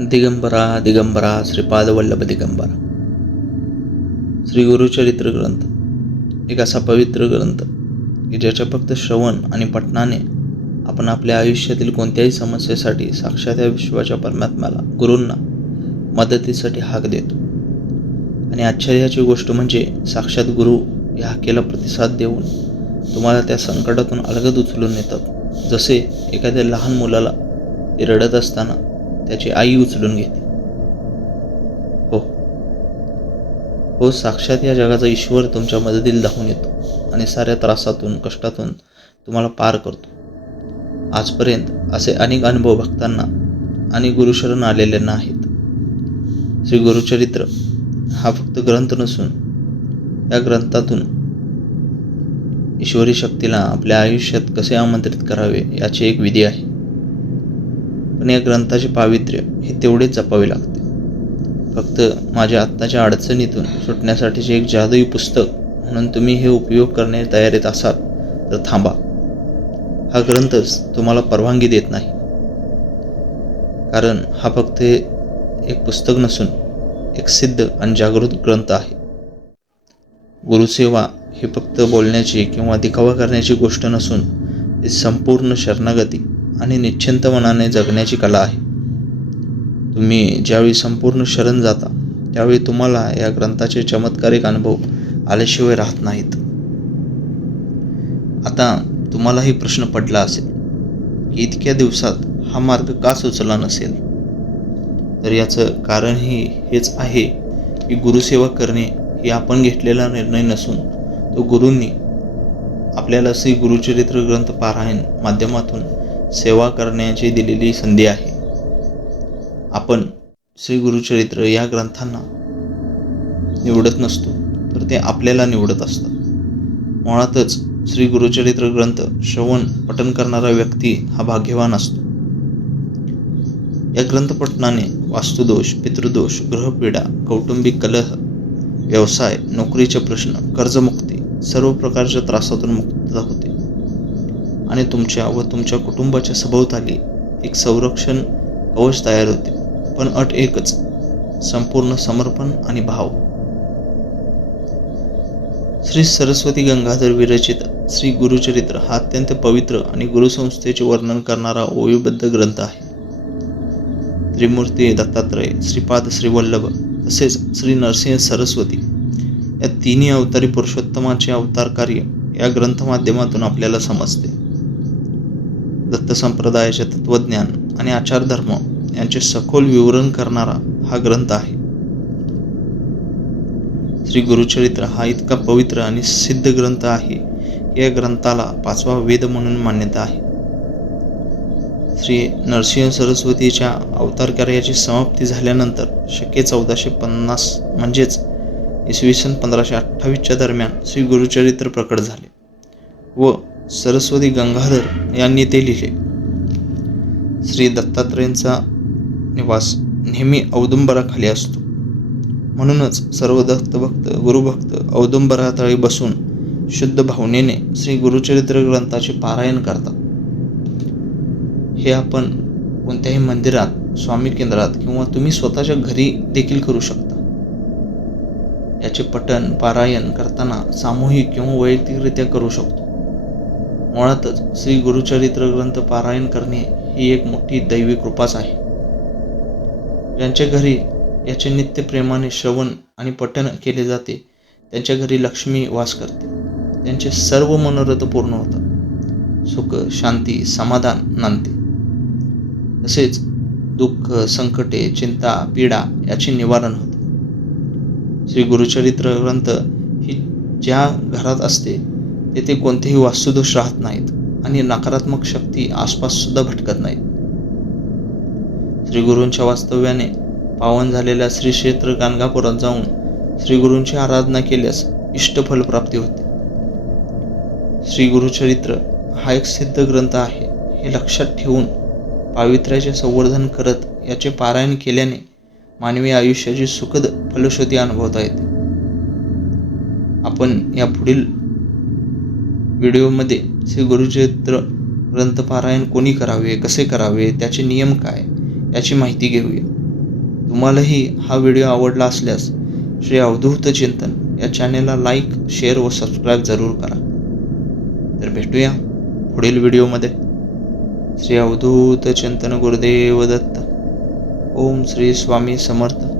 दिगंबरा दिगंबरा श्रीपाद वल्लभ दिगंबरा. श्री गुरुचरित्र ग्रंथ एक असा पवित्र ग्रंथ की ज्याच्या फक्त श्रवण आणि पठणाने आपण आपल्या आयुष्यातील कोणत्याही समस्येसाठी साक्षात या विश्वाच्या परमात्म्याला गुरूंना मदतीसाठी हाक देतो. आणि आश्चर्याची गोष्ट म्हणजे साक्षात गुरु या हाकेला प्रतिसाद देऊन तुम्हाला त्या संकटातून अलगद उचलून नेतात. जसे एखाद्या लहान मुलाला ते रडत असताना त्याची आई उचलून घेते. हो, साक्षात या जगाचा ईश्वर तुमच्या मदतीला धावून येतो आणि साऱ्या त्रासातून कष्टातून तुम्हाला पार करतो. आजपर्यंत असे अनेक अनुभव भक्तांना आणि गुरुशरण आलेल्यांना आहेत. श्री गुरुचरित्र हा फक्त ग्रंथ नसून या ग्रंथातून ईश्वरी शक्तीला आपल्या आयुष्यात कसे आमंत्रित करावे याची एक विधी आहे. पण या ग्रंथाचे पावित्र्य हे तेवढेच जपावे लागते. फक्त माझ्या आत्ताच्या अडचणीतून सुटण्यासाठीचे एक जादुई पुस्तक म्हणून तुम्ही हे उपयोग करण्याची तयारीत असाल तर थांबा. हा ग्रंथच तुम्हाला परवानगी देत नाही, कारण हा फक्त एक पुस्तक नसून एक सिद्ध आणि जागृत ग्रंथ आहे. गुरुसेवा ही फक्त बोलण्याची किंवा दिखावा करण्याची गोष्ट नसून ती संपूर्ण शरणागती आणि निश्चिंत मनाने जगण्याची कला आहे. तुम्ही ज्यावेळी संपूर्ण शरण जाता त्यावेळी तुम्हाला या ग्रंथाचे चमत्कारिक अनुभव आल्याशिवाय राहत नाहीत. आता तुम्हालाही प्रश्न पडला असेल की इतक्या दिवसात हा मार्ग का सुचला नसेल. तर याचं कारणही हेच आहे की गुरुसेवा करणे ही आपण घेतलेला निर्णय नसून तो गुरूंनी आपल्याला श्री गुरुचरित्र ग्रंथ पारायण माध्यमातून सेवा करण्याची दिलेली संधी आहे. आपण श्री गुरुचरित्र या ग्रंथांना निवडत नसतो, तर ते आपल्याला निवडत असतात. मुळातच श्री गुरुचरित्र ग्रंथ श्रवण पठण करणारा व्यक्ती हा भाग्यवान असतो. या ग्रंथपठणाने वास्तुदोष, पितृदोष, ग्रहपीडा, कौटुंबिक कलह, व्यवसाय, नोकरीचे प्रश्न, कर्जमुक्ती, सर्व प्रकारच्या त्रासातून मुक्तता होते आणि तुमच्या व तुमच्या कुटुंबाच्या सभोवताली एक संरक्षण कवच तयार होते. पण अट एकच, संपूर्ण समर्पण आणि भाव. श्री सरस्वती गंगाधर विरचित श्री गुरुचरित्र हा अत्यंत पवित्र आणि गुरुसंस्थेचे वर्णन करणारा ओवीबद्ध ग्रंथ आहे. त्रिमूर्ती दत्तात्रय, श्रीपाद श्रीवल्लभ तसेच श्री नरसिंह सरस्वती या तिन्ही अवतारी पुरुषोत्तमाचे अवतार कार्य या ग्रंथ माध्यमातून आपल्याला समजते. दत्त संप्रदायाचे तत्वज्ञान आणि आचारधर्म यांचे सखोल विवरण करणारा हा ग्रंथ आहे. श्री गुरुचरित्र हा इतका पवित्र आणि सिद्ध ग्रंथ आहे की या ग्रंथाला 5वा वेद म्हणून मान्यता आहे. श्री नरसिंह सरस्वतीच्या अवतार कार्याची समाप्ती झाल्यानंतर शके 1450 म्हणजेच इसवी सन 1528च्या दरम्यान श्री गुरुचरित्र प्रकट झाले व सरस्वती गंगाधर यांनी ते लिहिले. श्री दत्तात्रयांचा निवास नेहमी औदुंबराखाली असतो. म्हणूनच सर्व दत्तभक्त गुरुभक्त औदुंबरातळी बसून शुद्ध भावनेने श्री गुरुचरित्र ग्रंथाचे पारायण करतात. हे आपण कोणत्याही मंदिरात, स्वामी केंद्रात किंवा तुम्ही स्वतःच्या घरी देखील करू शकता. याचे पठण पारायण करताना सामूहिक किंवा वैयक्तिकरित्या करू शकतो. मुळातच श्री गुरुचरित्र ग्रंथ पारायण करणे ही एक मोठी दैवी कृपाच आहे. ज्यांच्या घरी याचे नित्य प्रेमाने श्रवण आणि पठण केले जाते त्यांच्या घरी लक्ष्मी वास करते. त्यांचे सर्व मनोरथ पूर्ण होतात. सुख, शांती, समाधान नांदते. तसेच दुःख, संकटे, चिंता, पीडा याचे निवारण होते. श्री गुरुचरित्र ग्रंथ ही ज्या घरात असते तेथे कोणतेही वास्तुदोष राहत नाहीत आणि नकारात्मक शक्ती आसपास सुद्धा भटकत नाहीत. श्री गुरूंच्या वास्तव्याने पावन झालेल्या श्री क्षेत्र गाणगापुरात जाऊन श्री गुरूंची आराधना केल्यास इष्टफल प्राप्ती होते. श्री गुरुचरित्र हा एक सिद्ध ग्रंथ आहे हे लक्षात ठेवून पावित्र्याचे संवर्धन करत याचे पारायण केल्याने मानवी आयुष्याची सुखद फलश्रुती अनुभवता येते. आपण या पुढील व्हिडिओमध्ये श्री गुरुचरित्र ग्रंथ पारायण कोणी करावे, कसे करावे, त्याचे नियम काय याची माहिती घेऊया. तुम्हालाही हा व्हिडिओ आवडला असल्यास श्री अवधूत चिंतन या चॅनेलला लाईक, शेअर व सबस्क्राईब जरूर करा. तर भेटूया पुढील व्हिडिओमध्ये. श्री अवधूत चिंतन गुरुदेव दत्त. ओम श्री स्वामी समर्थ.